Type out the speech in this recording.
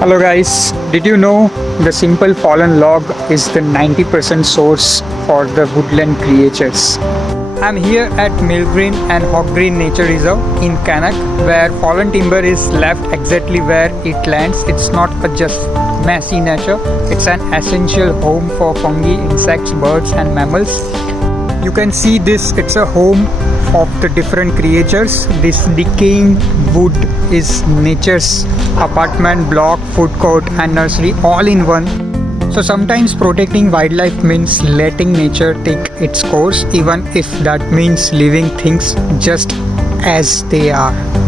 Hello guys, did you know the simple fallen log is the 90% source for the woodland creatures? I'm here at Millgreen and Hawkgreen Nature Reserve in Cannock, where fallen timber is left exactly where it lands. It's not a just messy nature, it's an essential home for fungi, insects, birds and mammals. You can see this, it's a home of the different creatures. This decaying wood is nature's apartment block, food court and nursery all in one. So sometimes protecting wildlife means letting nature take its course, even if that means leaving things just as they are.